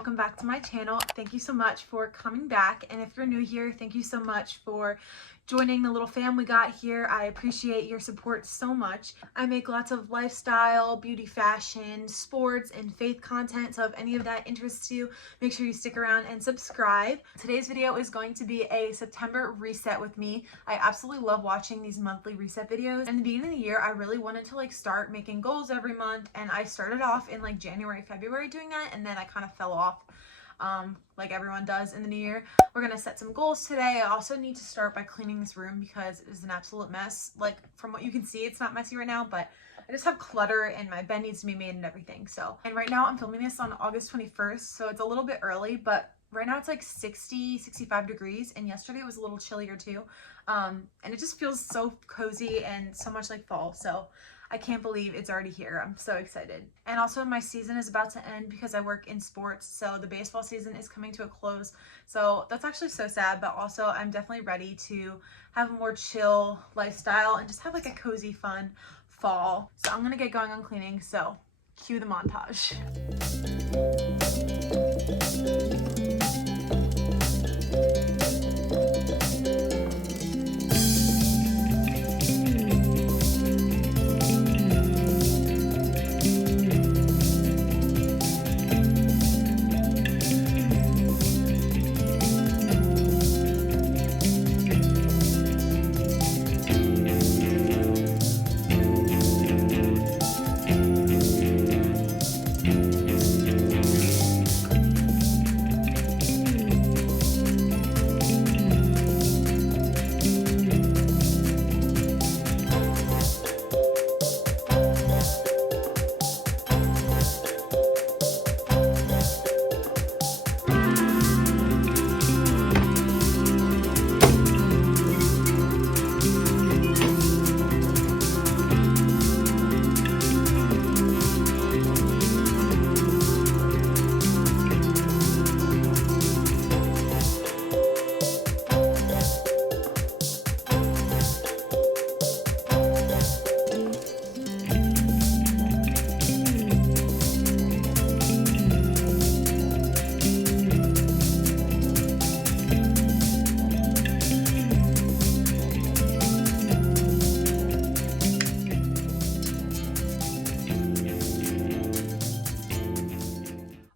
welcome back to my channel. Thank you so much for coming back, and if you're new here, thank you so much for joining the little fam we got here. I appreciate your support so much. I make lots of lifestyle, beauty, fashion, sports, and faith content, so if any of that interests you, make sure you stick around and subscribe. Today's video is going to be a September reset with me. I absolutely love watching these monthly reset videos. In the beginning of the year, I really wanted to start making goals every month, and I started off in January, February doing that, and then I kind of fell off like everyone does in the new year. We're gonna set some goals today. I also need to start by cleaning this room because it is an absolute mess. From what you can see, it's not messy right now, but I just have clutter and my bed needs to be made and everything. And right now I'm filming this on August 21st, so it's a little bit early, but right now it's 65 degrees, and yesterday it was a little chillier too. And it just feels so cozy and so much like fall. So I can't believe it's already here. I'm so excited. And also my season is about to end because I work in sports. So the baseball season is coming to a close. So that's actually so sad, but also I'm definitely ready to have a more chill lifestyle and just have a cozy, fun fall. So I'm gonna get going on cleaning. So cue the montage.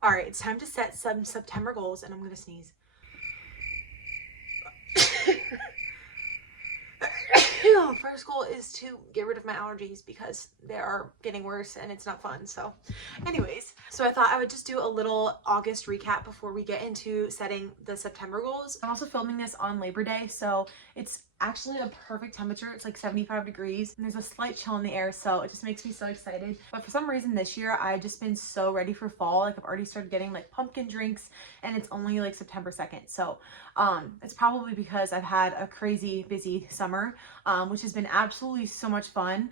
All right, it's time to set some September goals, and I'm gonna sneeze. First goal is to get rid of my allergies because they are getting worse and it's not fun. So anyways, I thought I would just do a little August recap before we get into setting the September goals. I'm also filming this on Labor Day, so it's actually a perfect temperature. It's 75 degrees and there's a slight chill in the air, so it just makes me so excited. But for some reason this year I've just been so ready for fall. I've already started getting pumpkin drinks, and it's only September 2nd, so it's probably because I've had a crazy busy summer, which has been absolutely so much fun,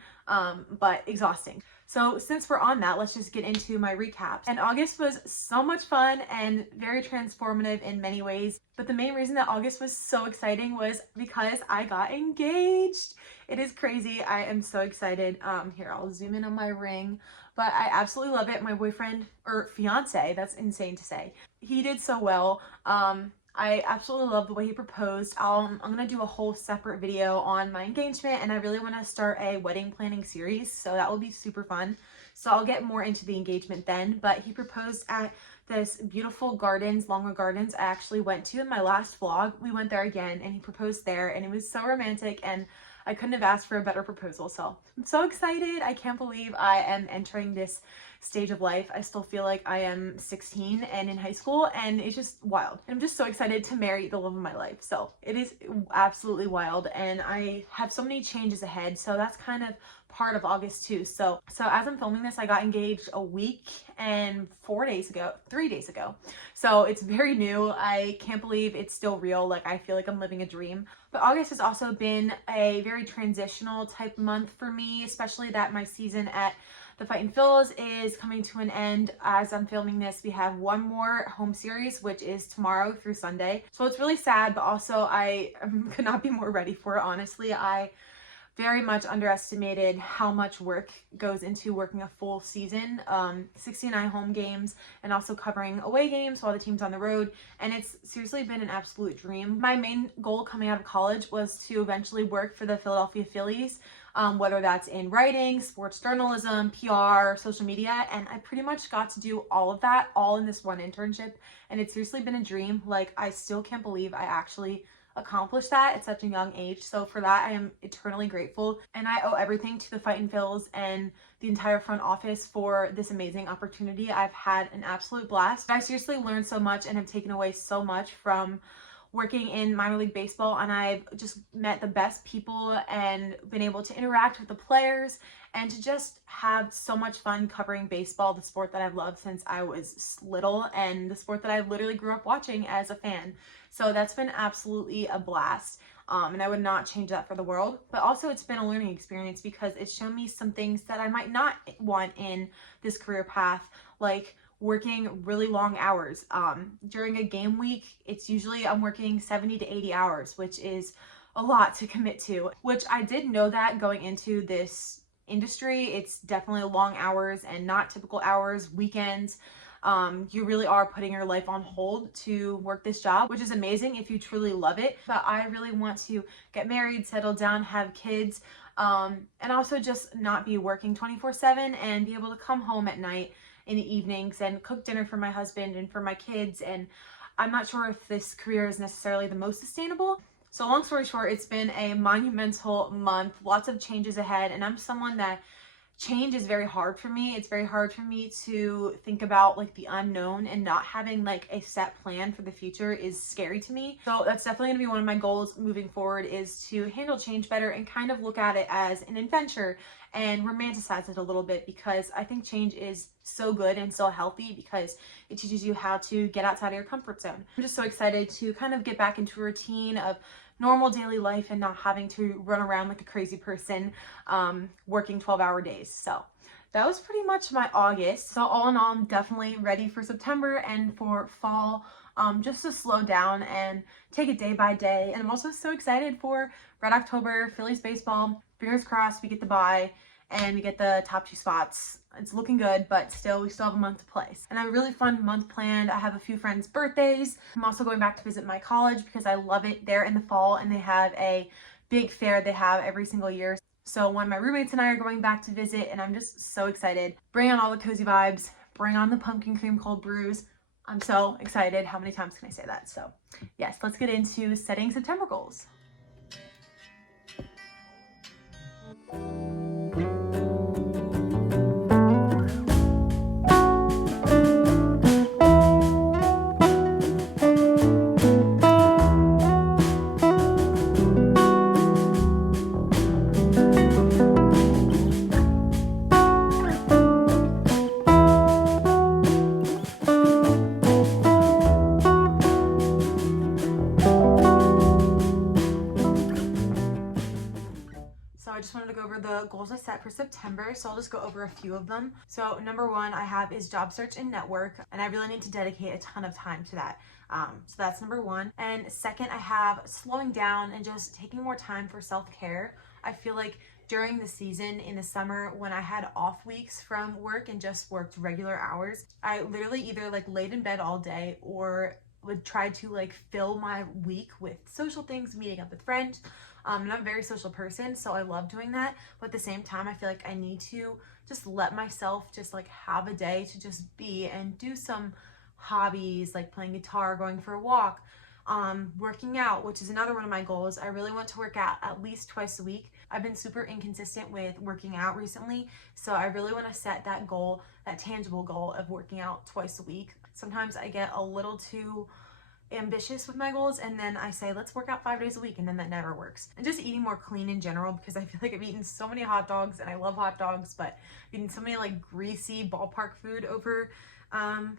but exhausting. So since we're on that, let's just get into my recap. And August was so much fun and very transformative in many ways. But the main reason that August was so exciting was because I got engaged. It is crazy. I am so excited. Here, I'll zoom in on my ring. But I absolutely love it. My boyfriend, or fiance, that's insane to say, he did so well. I absolutely love the way he proposed. I'm gonna do a whole separate video on my engagement, and I really want to start a wedding planning series, so that will be super fun. So I'll get more into the engagement then. But he proposed at this beautiful gardens, Longwood Gardens, I actually went to in my last vlog. We went there again, and he proposed there, and it was so romantic, and I couldn't have asked for a better proposal. So I'm so excited. I can't believe I am entering this stage of life. I still feel like I am 16 and in high school, and it's just wild. I'm just so excited to marry the love of my life. So it is absolutely wild, and I have so many changes ahead. So that's kind of part of August too. So as I'm filming this, I got engaged a week and 3 days ago. So it's very new. I can't believe it's still real. I feel like I'm living a dream. But August has also been a very transitional type month for me, especially that my season at The Fight and Fills is coming to an end. As I'm filming this, we have one more home series, which is tomorrow through Sunday. So it's really sad, but also I could not be more ready for it, honestly. I very much underestimated how much work goes into working a full season, 69 home games, and also covering away games while the team's on the road. And it's seriously been an absolute dream. My main goal coming out of college was to eventually work for the Philadelphia Phillies, whether that's in writing, sports journalism, PR, social media, and I pretty much got to do all of that all in this one internship, and it's seriously been a dream. Like, I still can't believe I actually accomplished that at such a young age. So for that, I am eternally grateful, and I owe everything to the Fightin' Phils and the entire front office for this amazing opportunity. I've had an absolute blast. I seriously learned so much and have taken away so much from working in minor league baseball, and I've just met the best people and been able to interact with the players and to just have so much fun covering baseball, the sport that I've loved since I was little and the sport that I literally grew up watching as a fan. So that's been absolutely a blast. And I would not change that for the world. But also it's been a learning experience because it's shown me some things that I might not want in this career path, like working really long hours. During a game week, it's usually I'm working 70 to 80 hours, which is a lot to commit to, which I did know that going into this industry. It's definitely long hours and not typical hours, weekends. You really are putting your life on hold to work this job, which is amazing if you truly love it. But I really want to get married, settle down, have kids, and also just not be working 24/7 and be able to come home at night in the evenings and cook dinner for my husband and for my kids. And I'm not sure if this career is necessarily the most sustainable. So long story short, it's been a monumental month, lots of changes ahead, and I'm someone that change is very hard for me. It's very hard for me to think about like the unknown, and not having like a set plan for the future is scary to me. So that's definitely going to be one of my goals moving forward, is to handle change better and kind of look at it as an adventure and romanticize it a little bit, because I think change is so good and so healthy because it teaches you how to get outside of your comfort zone. I'm just so excited to kind of get back into a routine of normal daily life and not having to run around like a crazy person, working 12-hour days. So that was pretty much my August. So all in all, I'm definitely ready for September and for fall, just to slow down and take it day by day. And I'm also so excited for Red October, Phillies baseball. Fingers crossed we get the bye and we get the top 2 spots. It's looking good, but we still have a month to play. And I have a really fun month planned. I have a few friends' birthdays. I'm also going back to visit my college because I love it there in the fall, and they have a big fair they have every single year. So one of my roommates and I are going back to visit, and I'm just so excited. Bring on all the cozy vibes, bring on the pumpkin cream cold brews. I'm so excited. How many times can I say that? So yes, let's get into setting September goals. I just wanted to go over the goals I set for September, so I'll just go over a few of them. So number 1 I have is job search and network, and I really need to dedicate a ton of time to that. So that's number 1. And second, I have slowing down and just taking more time for self-care. I feel like during the season in the summer, when I had off weeks from work and just worked regular hours, I literally either like laid in bed all day or would try to like fill my week with social things, meeting up with friends. And I'm a very social person, so I love doing that. But at the same time, I feel like I need to just let myself just like have a day to just be and do some hobbies like playing guitar, going for a walk, working out, which is another one of my goals. I really want to work out at least twice a week. I've been super inconsistent with working out recently, so I really want to set that goal, that tangible goal of working out twice a week. Sometimes I get a little too ambitious with my goals, and then I say let's work out 5 days a week, and then that never works. And just eating more clean in general, because I feel like I've eaten so many hot dogs, and I love hot dogs, but I've eaten so many like greasy ballpark food over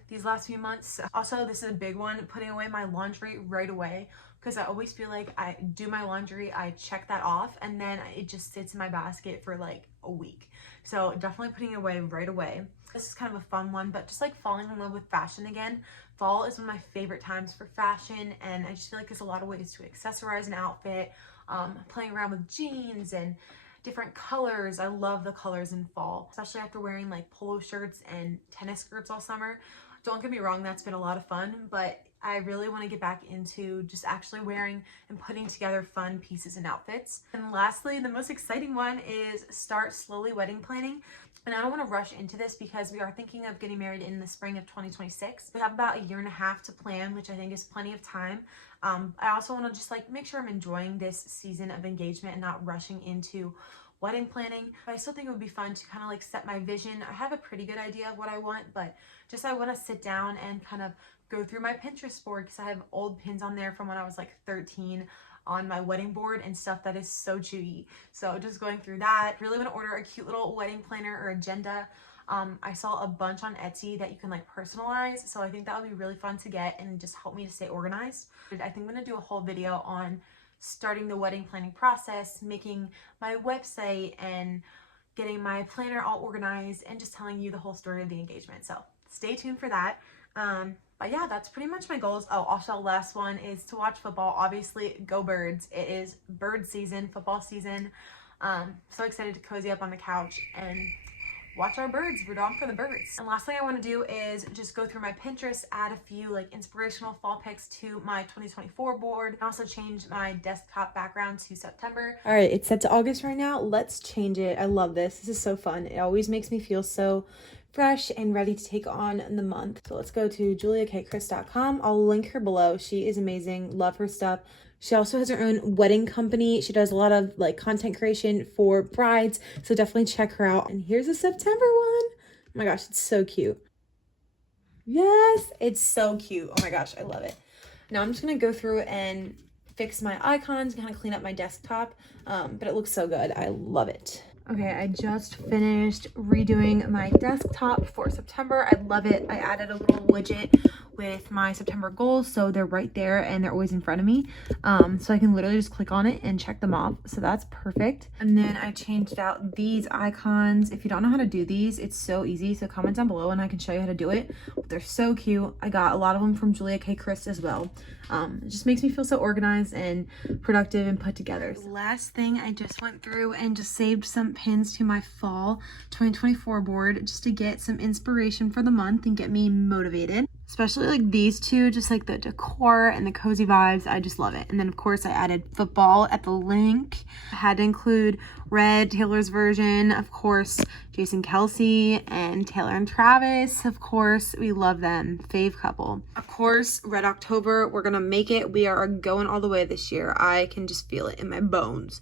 these last few months. Also, this is a big one, putting away my laundry right away, because I always feel like I do my laundry, I check that off, and then it just sits in my basket for like a week. So definitely putting it away right away. This is kind of a fun one, but just like falling in love with fashion again. Fall is one of my favorite times for fashion, and I just feel like there's a lot of ways to accessorize an outfit, playing around with jeans and different colors. I love the colors in fall, especially after wearing like polo shirts and tennis skirts all summer. Don't get me wrong, that's been a lot of fun, but I really want to get back into just actually wearing and putting together fun pieces and outfits. And lastly, the most exciting one is start slowly wedding planning. And I don't want to rush into this because we are thinking of getting married in the spring of 2026. We have about a year and a half to plan, which I think is plenty of time. I also want to just like make sure I'm enjoying this season of engagement and not rushing into wedding planning. But I still think it would be fun to kind of like set my vision. I have a pretty good idea of what I want, but just I want to sit down and kind of go through my Pinterest board because I have old pins on there from when I was like 13 on my wedding board and stuff that is so chewy. So just going through that. Really want to order a cute little wedding planner or agenda. I saw a bunch on Etsy that you can like personalize, so I think that would be really fun to get and just help me to stay organized. I think I'm going to do a whole video on starting the wedding planning process, making my website, and getting my planner all organized, and just telling you the whole story of the engagement. So stay tuned for that. But yeah, that's pretty much my goals. Oh, also last one is to watch football. Obviously, go Birds. It is bird season, football season. So excited to cozy up on the couch and watch our birds, root on for the birds. And last thing I want to do is just go through my Pinterest, add a few like inspirational fall pics to my 2024 board, and also change my desktop background to September. All right, it's set to August right now. Let's change it. I love this. This is so fun. It always makes me feel so fresh and ready to take on the month. So let's go to juliakchris.com. I'll link her below. She is amazing. Love her stuff. She also has her own wedding company. She does a lot of like content creation for brides. So definitely check her out. And here's a September one. Oh my gosh, it's so cute. Yes, it's so cute. Oh my gosh, I love it. Now I'm just gonna go through and fix my icons, kind of clean up my desktop. But it looks so good. I love it. Okay, I just finished redoing my desktop for September. I love it. I added a little widget with my September goals, so they're right there and they're always in front of me. So I can literally just click on it and check them off. So that's perfect. And then I changed out these icons. If you don't know how to do these, it's so easy. So comment down below and I can show you how to do it. But they're so cute. I got a lot of them from Julia K. Chris as well. It just makes me feel so organized and productive and put together. Last thing, I just went through and just saved some pins to my fall 2024 board just to get some inspiration for the month and get me motivated. Especially like these two, just like the decor and the cozy vibes. I just love it. And then of course I added football at the link. I had to include Red, Taylor's version, of course Jason Kelsey and Taylor and Travis. Of course, we love them. Fave couple. Of course, Red October. We're gonna make it. We are going all the way this year. I can just feel it in my bones.